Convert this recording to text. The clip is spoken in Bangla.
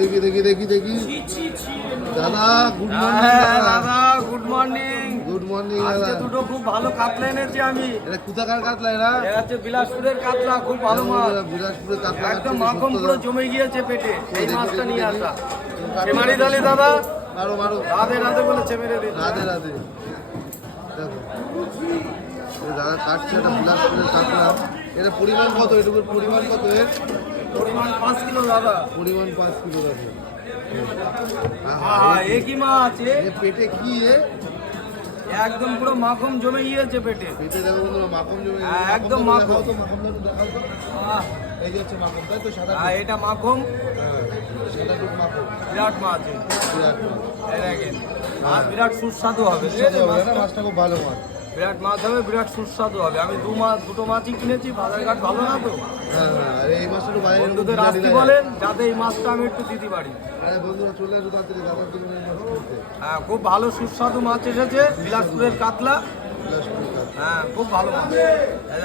দেখি দেখি দেখি দেখি দাদা গুড মর্নিং। দাদা গুড মর্নিং। গুড মর্নিং আজকে দাদা। দুটো খুব ভালো কাতলা এনেছি আমি। এটা কোথাকার কাতলা? এরা এটা হচ্ছে বিলাসপুরের কাতলা, খুব ভালো মাছ। বিলাসপুরের কাতলা একদম মাখন পুরো জমে গিয়েছে পেটে, এই মাছটা নিয়ে আসা। চেমারি ডালি দাদা, মারো মারো। রাধে রাধে বলে চেমেরে দিন। রাধে রাধে। দেখো এই দাদা কাটছে একটা বিলাসপুরের কাতলা। এটা পরিমাণ কত? এটুকুর পরিমাণ কত? এর পরিমাণ 5 কিলো দাদা। পরিমাণ 5 কিলো আছে। একই মাছ এ। এ পেটে কি? একদম পুরো মাখন জমে গিয়েছে পেটে। পেটে দেখো বন্ধুরা মাখন জমে হ্যাঁ, একদম মাখন। মাখন। দেখাও তো মাখনটা একটু দেখাও তো। এই যে হচ্ছে মাখন, তাই তো? সাদা এটা মাখন, হ্যাঁ, সাদা টুক মাখন। বিরাট মাছ এ। বিরাট মাছ। এই দেখেন, মাছ বিরাট সুস্বাদু হবে। সুস্বাদু হবে না? মাছটা খুব ভালো মাছ। বিরাট মাছ হবে, বিরাট সুস্বাদু হবে। আমি দুটো মাছই কিনেছি, বাজারঘাট ভালো না তো। হ্যাঁ হ্যাঁ, আর এই মাছটা একটু বাইরে বন্ধুদের আসতে বলেন যাতে এই মাছটা আমি একটু দিতে পারি। আরে বন্ধুরা চলে আসো তাড়াতাড়ি দাদার জন্য এই মাছ কিনতে। হ্যাঁ, খুব ভালো সুস্বাদু মাছ এসেছে, বিলাসপুরের কাতলা। বিলাসপুরের কাতলা। হ্যাঁ, খুব ভালো মাছ।